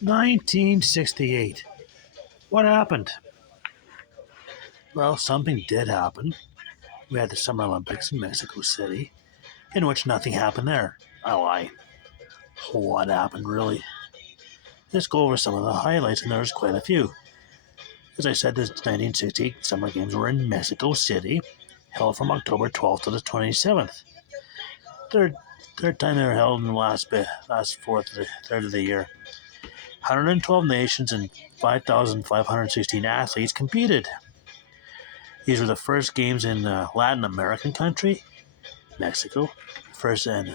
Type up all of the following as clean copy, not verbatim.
1968. What happened? Well, something did happen. We had the Summer Olympics in Mexico City, in which nothing happened there. I lie. What happened, really? Let's go over some of the highlights, and there's quite a few. As I said, the 1968 Summer Games were in Mexico City, held from October 12th to the 27th. Third, third time they were held in the last third of the year. 112 nations and 5,516 athletes competed. These were the first games in a Latin American country, Mexico, first in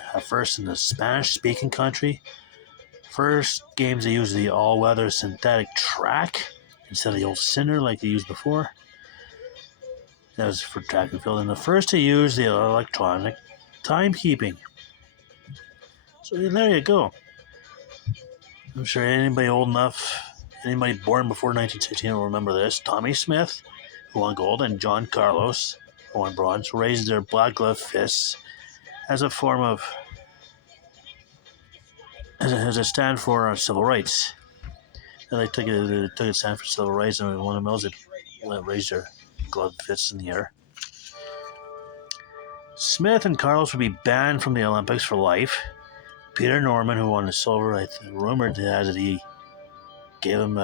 the Spanish-speaking country. First games they used the all-weather synthetic track instead of the old cinder like they used before. That was for track and field. And the first to use the electronic timekeeping. So there you go. I'm sure anybody born before 1916 will remember this. Tommy Smith, who won gold, and John Carlos, who won bronze, raised their black glove fists as a form of as a stand for civil rights. And they took a stand for civil rights, and one of those that raised their glove fists in the air. Smith and Carlos would be banned from the Olympics for life. Peter Norman, who won the silver, rumored has it he gave him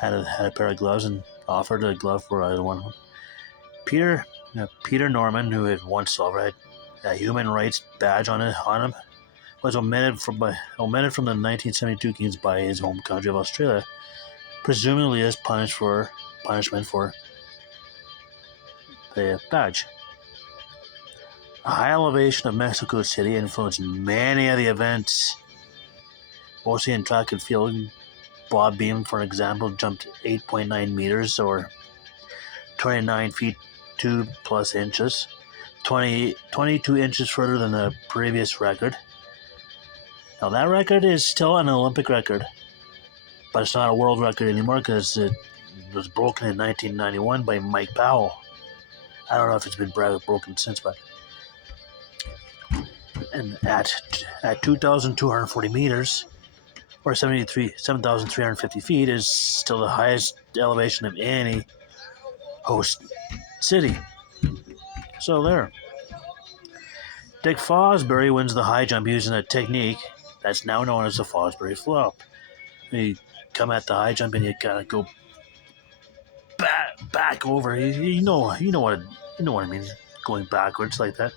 had a pair of gloves and offered a glove for either one of them. Peter Norman, who had won silver, had a human rights badge on him, was omitted from the 1972 games by his home country of Australia, presumably as punishment for the badge. The high elevation of Mexico City influenced many of the events, mostly in track and field. Bob Beam, for example, jumped 8.9 meters or 29 feet 2 plus inches, 22 inches further than the previous record. Now that record is still an Olympic record, but it's not a world record anymore because it was broken in 1991 by Mike Powell. I don't know if it's been broken since, but and at 2,240 meters, or 7,350 feet, is still the highest elevation of any host city. So there. Dick Fosbury wins the high jump using a technique that's now known as the Fosbury flop. You come at the high jump and you gotta go back over. You know what I mean. Going backwards like that.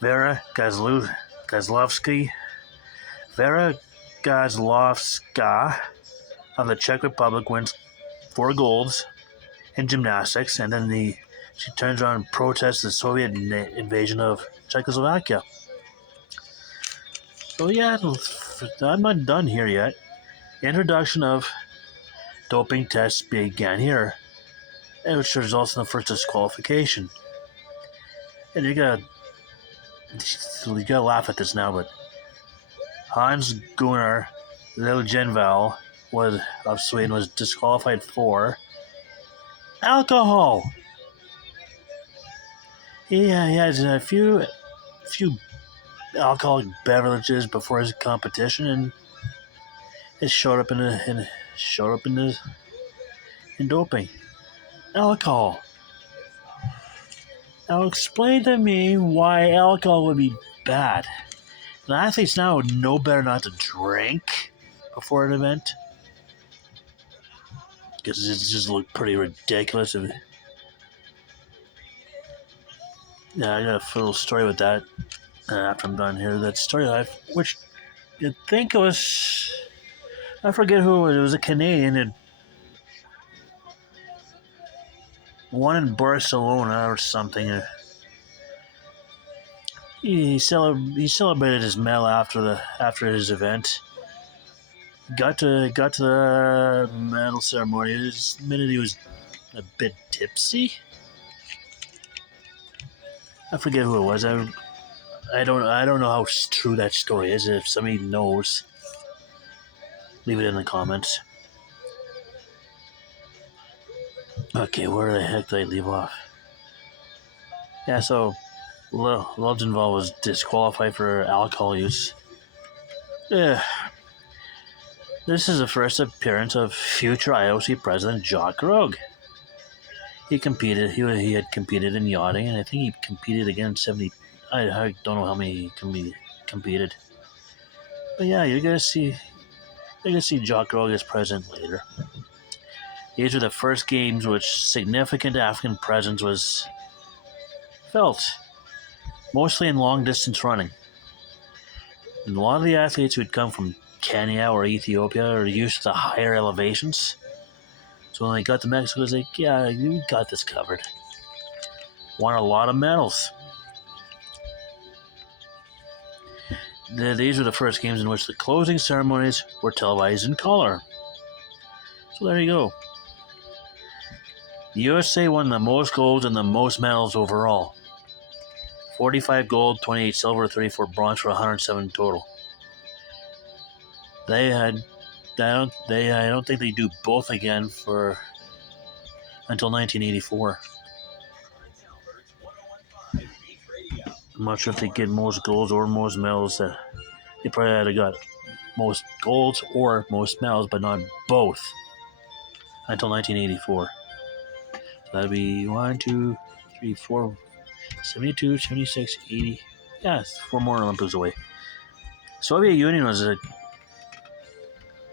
Vera Gazlovska of the Czech Republic wins 4 golds in gymnastics, and then she turns around and protests the Soviet invasion of Czechoslovakia. So yeah, I'm not done here yet. Introduction of doping tests began here, which results in the first disqualification. And you gotta laugh at this now, but Hans Gunnar Liljenvall of Sweden was disqualified for alcohol. He had a few alcoholic beverages before his competition, and it showed up in doping. Alcohol. Now explain to me why alcohol would be bad. The athletes now know better not to drink before an event, because it just looked pretty ridiculous. Yeah, I got a little story with that after I'm done here. That story, which you'd think it was, I forget who it was. It was a Canadian that won in Barcelona or something. He celebrated his medal after his event. Got to the medal ceremony. He admitted he was a bit tipsy. I forget who it was. I don't know how true that story is. If somebody knows, leave it in the comments. Okay, where the heck did I leave off? Yeah, so Liljenvall was disqualified for alcohol use. This is the first appearance of future IOC President Jacques Rogge. He competed. He had competed in yachting, and I think he competed again 70. I don't know how many he competed, but yeah, you're gonna see Jacques Rogge as president later. These were the first games which significant African presence was felt, mostly in long distance running. And a lot of the athletes who'd come from Kenya or Ethiopia are used to the higher elevations. So when they got to Mexico, it was like, yeah, you got this covered. Won a lot of medals. These were the first games in which the closing ceremonies were televised in color. So there you go. The USA won the most golds and the most medals overall. 45 gold, 28 silver, 34 bronze for 107 total. I don't think they do both again until 1984. I'm not sure if they get most golds or most medals. They probably had got most golds or most medals, but not both until 1984. So that'd be 1, 2, 3, 4, 72, 76, 80. Yeah, it's 4 more Olympics away. Soviet Union was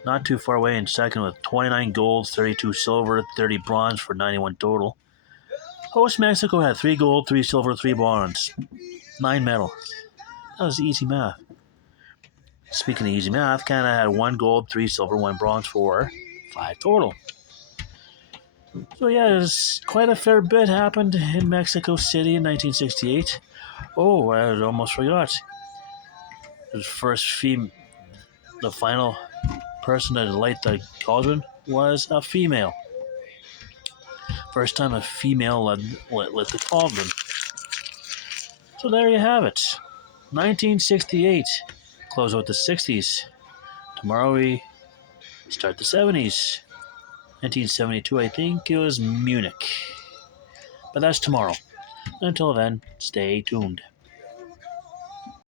not too far away in second with 29 golds, 32 silver, 30 bronze for 91 total. Host Mexico had 3 gold, 3 silver, 3 bronze. 9 medals. That was easy math. Speaking of easy math, Canada had 1 gold, 3 silver, 1 bronze for 5 total. So yeah, there's quite a fair bit happened in Mexico City in 1968. Oh, I almost forgot. The final person to light the cauldron was a female. First time a female lit the cauldron. So there you have it. 1968. Close out the 60s. Tomorrow we start the 70s. 1972, I think it was Munich. But that's tomorrow. Until then, stay tuned.